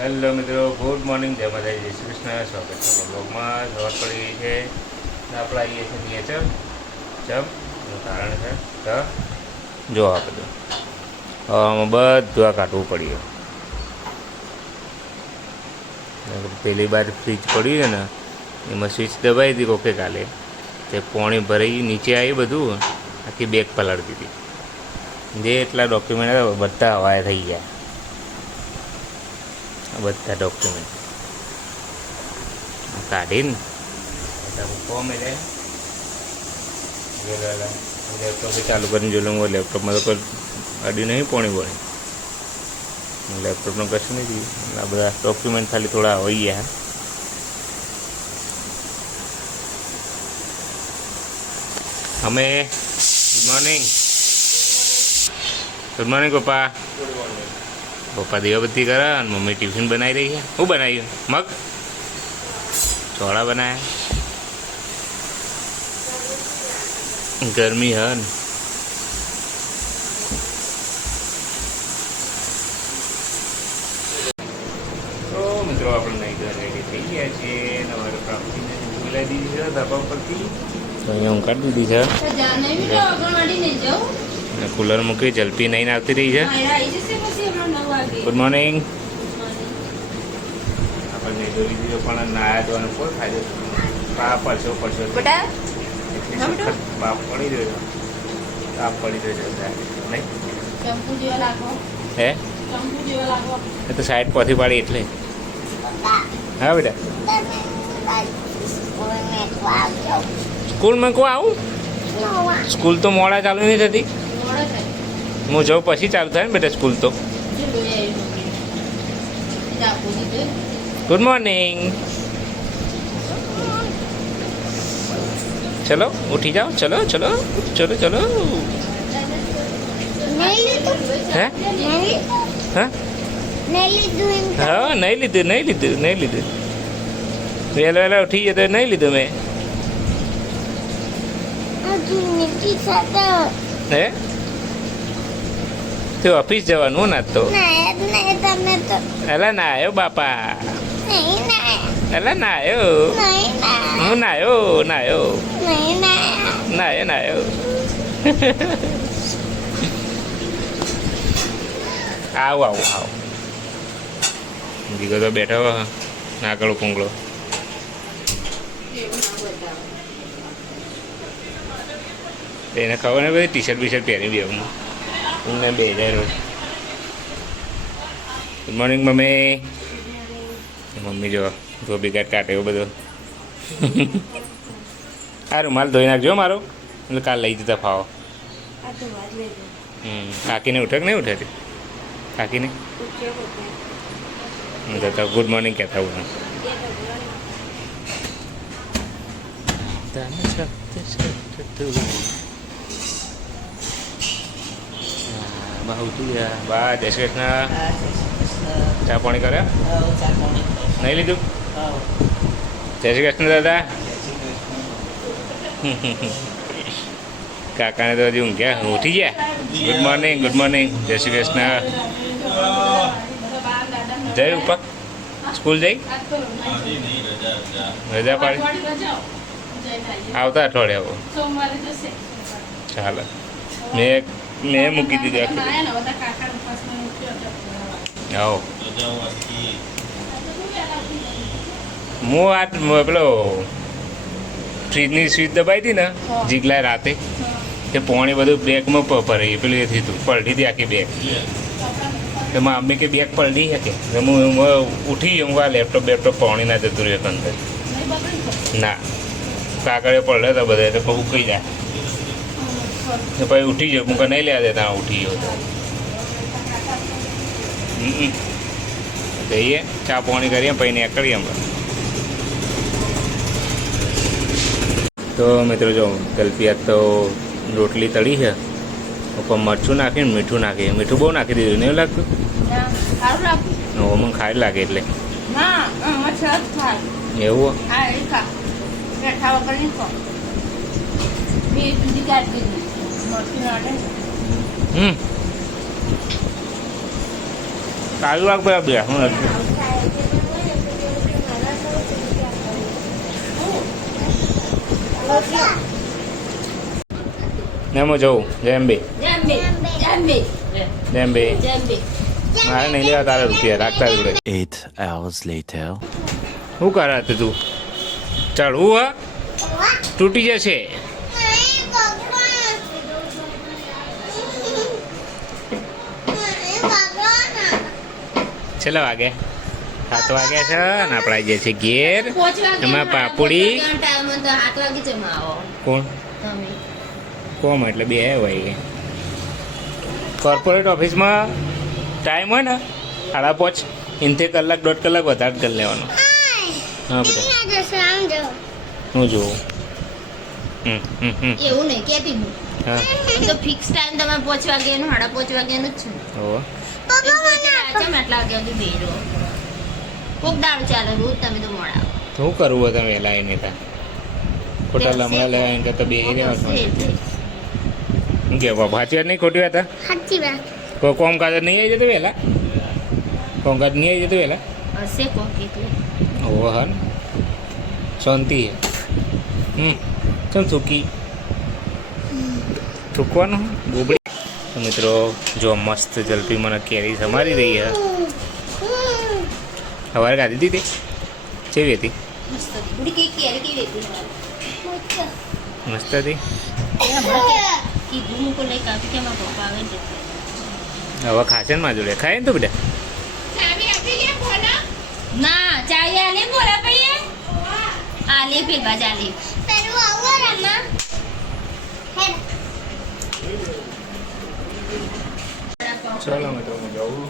Hello મિત્રો, good morning, જય માતાજી, જય શ્રી કૃષ્ણ. સ્વાગત છે બ્લોગમાં. સવાર પડી ગઈ છે ને આપણે આવીએ છીએ નેચર ચમ એનું કારણ છે તો જો આ બધું હવામાં બધું આ કાઢવું પડ્યું. પેલી બાર ફ્રીજ પડ્યું છે ને એમાં સ્વિચ દબાવી હતી કોકે કાલે, તે પાણી ભરાઈ નીચે આવી, બધું આખી બેગ પલાળી દીધી. જે એટલા ડોક્યુમેન્ટ હતા બધા હવાએ થઈ ગયા, બધા ડોક્યુમેન્ટ કાઢીને ફોર્મ એટલે લેપટોપ ચાલુ કરીને જોયું. હું લેપટોપમાં તો કોઈ અડી નહીં, પોણી પોણી લેપટોપનું કશું નહીં થયું. આ બધા ડોક્યુમેન્ટ ખાલી થોડા હોઈ ગયા. અમે ગુડ મોર્નિંગ પપ્પા. પપ્પા દીવાબત્તી કરે અને મમ્મી ટિફિન બનાવી રહી છે. શું બનાવ્યું? મગ ચોળા બનાવ્યા. ગરમી હે ને તો મિત્રો આપણે નહીં ઘર રેડી થઈ ગયા છીએ. અમારે પ્રાપ્તિને બોલાવી દીધી છે ધાબા પરથી, તો અહીંયા હું કાઢી દીધી છે. કુલર મૂકી જલ્પી નહીં આવતી રહી છે. Good morning. આપણને દોરી દીધો પણ નાયા ધોવાનું કોઈ ફાયદો બાપ પડશો બાપ પડી રહ્યો, તાપ પડી રહ્યો નહીં હે એ તો સાઈડ પહોંચી પાડી એટલે. હા બેટા, સ્કૂલમાં કોઈ આવું? સ્કૂલ તો મોડા ચાલુ નહીં થતી. હું જાઉં પછી ચાલુ થાય ને બેટા સ્કૂલ તો. Good morning. ચલો ઉઠી જાઓ, ચલો ચલો ચલો ચલો. હે હા હા, નહીં લીધું. વહેલા ઉઠી જાય તો નહીં લીધું મેં. હે તો ઓફિસ જવાનું ના તો એલા ના આવ્યો બાપા, એલા ના આવ્યો, હું નાયો આવ દીકરો તો બેઠો નાકડો કુંગળો. એને ખબર ને બધી ટી શર્ટ બીશર્ટ પહેરી બી હું બે જાય રોજ. Good morning mummy. મમ્મી જો ધોબી કાટ કાઢે એવો બધો. આ રૂમાલ ધોઈ નાખજો મારો, એટલે કાલ લઈ જતા ફાવો. કાકીને ઉઠે કે નહીં ઉઠે? કાકીને તો ગુડ મોર્નિંગ કહેતા હું. બા જય શ્રી કૃષ્ણ. ચા પાણી કર્યા? નહીં લીધું? જય શ્રી કૃષ્ણ દાદા. કાકાને તો હજી ઊંઘ્યા, ઉઠી ગયા. ગુડ મોર્નિંગ, જય શ્રી કૃષ્ણ. જય ઉપર સ્કૂલ જઈ રજા પાડી આવતા અઠવાડિયા ચાલો. મેં મૂકી દીધી આખી. આવો હું આ પેલો ફ્રીજની સ્વિચ દબાવી હતી ને જીગલાય રાતે, તે પોણી બધું બેગમાં ભરાઈ પેલું એ થયું હતું, પલટી હતી આખી બેગ. એમાં અમે કે બેગ પલટી શકે, હું ઉઠી હું આ લેપટોપ પાણી ના જતું રહ્યું અંદર. ના કાકડે પડે તો બધા એટલે ઉકળી જાય. પછી ઉઠી ગયો, હું નહીં લેવા દેતા ઉઠી ગયો તો જઈએ ચા પાણી કરીએ પછી નીકળીએ અમે. તો મિત્રો જો ગલપી તો રોટલી તળી છે, ઉપર મરચું નાખીને મીઠું નાખીએ. મીઠું બહુ નાખી દીધું, નહીં લાગતું? મને ખાઈ લાગે એટલે એવું. કાળું વાગ બે હું ને હું જઉં જેમ બે મારે નહીં લેવા તારા રૂપિયા રાખતા જોડે. 8 hours later. શું કરા તું ચડવું હા તૂટી જશે. ચલો વાગે 7 વાગ્યા છે ને આપણે આવી જાય છે ઘેર. એમાં પાપડી કોણ કોમ એટલે બે હોય કોર્પોરેટ ઓફિસમાં ટાઈમ હોય ને 5:30 ઇનથી કલાક 1.5 કલાક વધારે કરી લેવાનો. હા બધા હું જોઉં એવું નહીં કેતી હું હા તો ફિક્સ ટાઈમ તમારે 5 વાગ્યાનું 5:30 વાગ્યાનું જ છે. હો આટલા વાગ્યા સુધી બેરો કોક દાળ ચાલે રોજ તમે તો મોડા શું કરવું હોય તમે વહેલા એને ત્યાં ખોટા લમણા લેવા એને કરતાં બે રહેવા શું કે ભાચી વાત નહીં ખોટી વાત હા? સાચી વાત કોઈ કોમકાજ નહીં આવી જતું વહેલા કોમકાજ નહીં આવી જતું વહેલા હશે કોક એટલે ઓ હા ને શાંતિ કેમ થૂકી થૂકવાનું બોબડી. તો મિત્રો જો મસ્ત જલ્પી મને કેરી સમારી રહી છે. સવારે ખાધી હતી તે કેવી હતી? મસ્ત હતી બુડી કેક કેરી કેવી હતી મસ્ત હતી. કીધું મૂકો લઈ કાપી કે મારા પપ્પા આવે છે હવે ખાશે ને માં જોડે ખાય ને તો બેટા ના ચાય આલે બોલા પઈએ આલે પેલા ચાલે પેલું આવો રમા ચલો મિત્રો હું જવું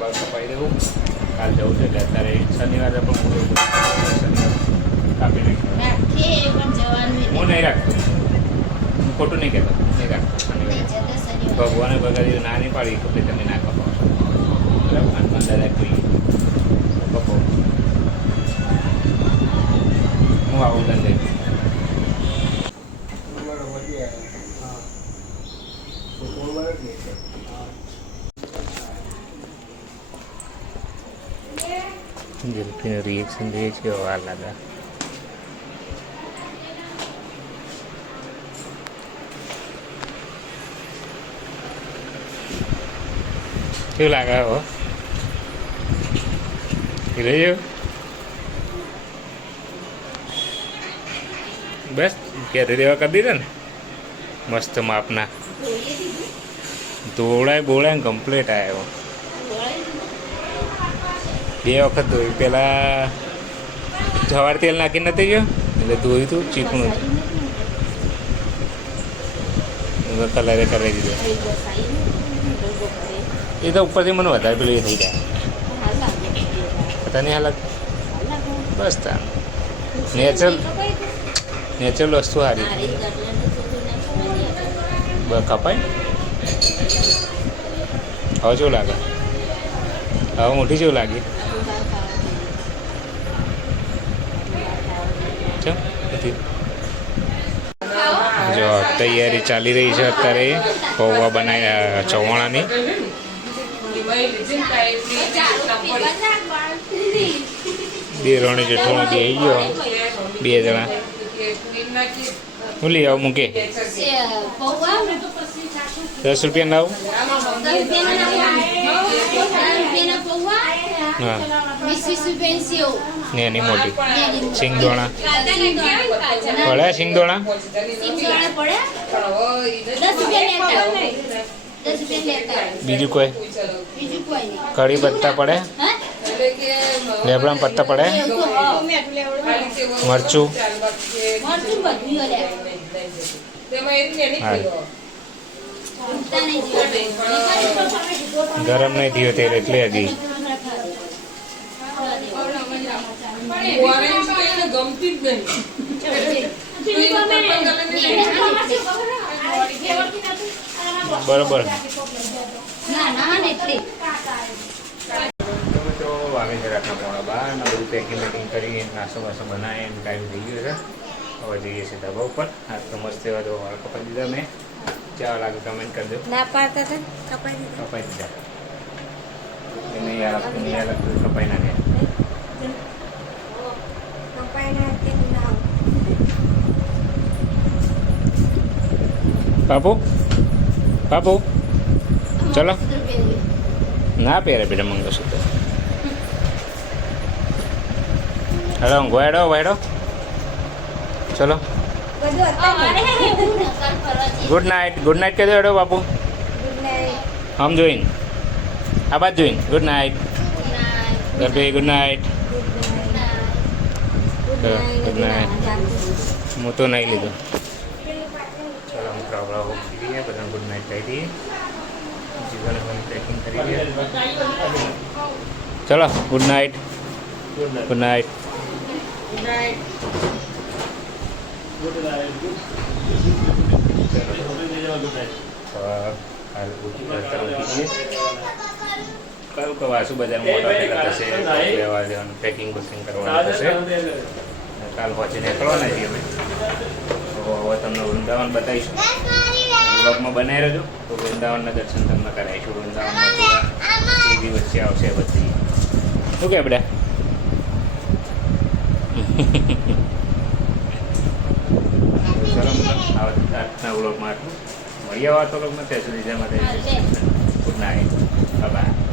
બાર કપાઈ દેવું. કાલ જવું છે એટલે અત્યારે શનિવારે પણ શનિવાર કાપી નાખ્યું. રાખે પણ જવાનું હું નહીં રાખતો હું ખોટું નહીં કહેતો નહીં રાખતો શનિવારે. ભગવાને ભગાડી ના નહીં પાડી કે તમે ના કપાવો બરાબર હનુમાન દાદા કોઈ કપો હું આવું ધંધે જલ્પીનું રિએક્શન જોઈએ છે વાર લાગે. કેવું લાગે હો રહી જાવ બસ ક્યારે દેવા કરી દીધા ને મસ્ત માપના ધોળાય બોળાય કમ્પ્લીટ આવ્યો. 2 વખત ધોયું પેલા જવાર તેલ નાખી નથી ગયો એટલે ધોયું હતું ચીકણું હતું કલરે કરાવી દીધો. એ તો ઉપરથી મને વધારે પેલું એ થઈ જાય પતા નહીં હાલત બસ તા નેચરલ વસ્તુ સારી કપાય. હવે શું લાગે હવે મોટી જેવું લાગે જો તૈયારી ચાલી રહી છે અત્યારે પૌવા બનાવ્યા ચવાણાની. દેરોણી જેઠોણી બે આવી ગયો 2 જણા. હું લઈ આવું મૂકે 10 રૂપિયા લાવું. હા ને એની મોટી સિંગદોણા પડે સિંગદોણા બીજું કોઈ કઢી પત્તા પડે લેબડા પત્તા પડે મરચું ગરમ નહીં થયો તેલ એટલે હજી બરોબર. તો વાગે છે રાતના 11:30 બધું પેકિંગ વેકિંગ કરી નાસ્તો વાસ્તો બનાવી ટાઈમ થઈ ગયો છે. હવે જઈએ છીએ ધાબા ઉપર. હાથ તો મસ્ત એવા તો વાળ કપાઈ દીધા મેં. કેવા લાગે કમેન્ટ કરજો. ના પાડતા હતા કપાઈ દીધા નહીં યાર કપાઈ નાખે. બાપુ બાપુ ચલો ના પહેરે બેટા મંગળસૂત્ર હેડો ઊંઘો હેડો ચલો ગુડ નાઇટ કહી દો હેડો બાપુ આમ જોઈને આ બાદ જોઈને ગુડ નાઇટ ગરબે ગુડ નાઇટ ગુડ નાઇટ હું તો નહીં લીધો ચલો हम कपड़ा हो दिए बदन गुड नाइट कह दिए जीवन में पैकिंग करी दिए चलो गुड नाइट गुड नाइट કયું કવાસુ બજાર મોટા ભેગા થશે લેવા જવાનું પેકિંગ બુકિંગ કરવાનું થશે કાલ પછી નીકળવાના છીએ અમે તો હવે તમને વૃંદાવન બતાવીશું બ્લોગમાં બનાવી રહેજો તો વૃંદાવનના દર્શન તમને કરાવીશું વૃંદાવનમાં એ દિવસથી આવશે બધી શું કે બધા ચલો મતલબ આજના બ્લોગમાં આટલું મળીએ આવા તો બ્લોગમાં ત્યાં સુધી જય માતા ગુડ નાઇટ બાય